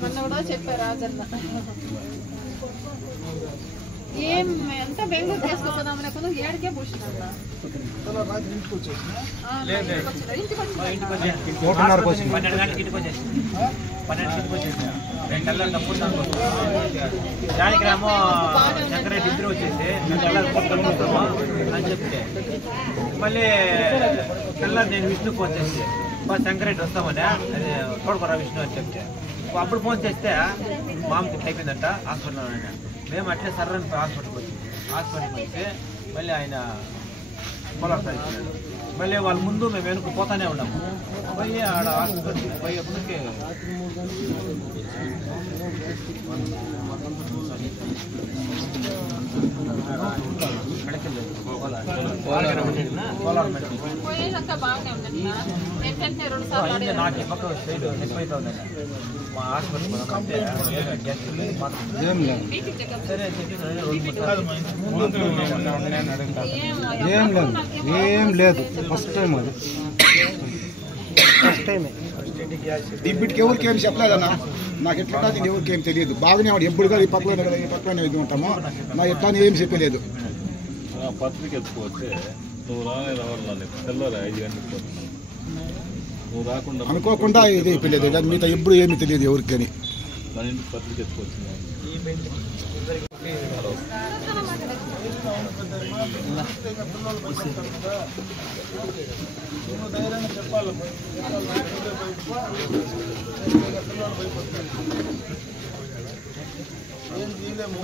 మొన్న కూడా చెప్పారు రాజన్న ఏం ఎంత బెంగళూరు తీసుకుపోదామనే కొంచెం ఏడికే పూసినా జానకిరామో శంకరెడ్డి ఇద్దరు వచ్చేసి అని చెప్తే మళ్ళీ తెల్లారి నేను విష్ణుకు వచ్చేసి శంకరెడ్డి వస్తామని అది తోడుకోరా విష్ణు అని చెప్తే అప్పుడు ఫోన్ చేస్తే మామకి అయిపోయిందంట హాస్పిటల్లో మేము అట్లే సర్రని హాస్పిటల్కి వచ్చి మళ్ళీ ఆయన పొలాలు ఇచ్చినాడు. మళ్ళీ వాళ్ళ ముందు మేము వెనుక పోతానే ఉన్నాము. పోయి ఆడ హాస్పిటల్కి పోయేప్పటికి నాకు ఈ పక్క సైడ్ నొప్పి అవుతుందండి. మా హాస్పిటల్ సరే ఏం లేదు ఫస్ట్ టైం అది ఫస్ట్ టైమే ఇప్పటికి ఎవరికి ఏమి చెప్పలేదన్నా. నాకు ఎట్లా ఎవరికి ఏం తెలియదు. బాగానే వాడు ఎప్పుడు ఈ పక్కనే ఇది ఉంటామో నాకు ఎట్లా ఏం చెప్పలేదు. పత్రిక ఎత్తుకోవచ్చే నువ్వు రావాలి తెల్లారి 5 గంటలకు నువ్వు రాకుండా అనుకోకుండా ఇది అయిపోలేదు. మిగతా ఎప్పుడు ఏమి తెలియదు ఎవరికని. మన ఇంటికి పత్రిక ఎత్తుకోవచ్చు. చెప్పాలి ఏం తీయలేము.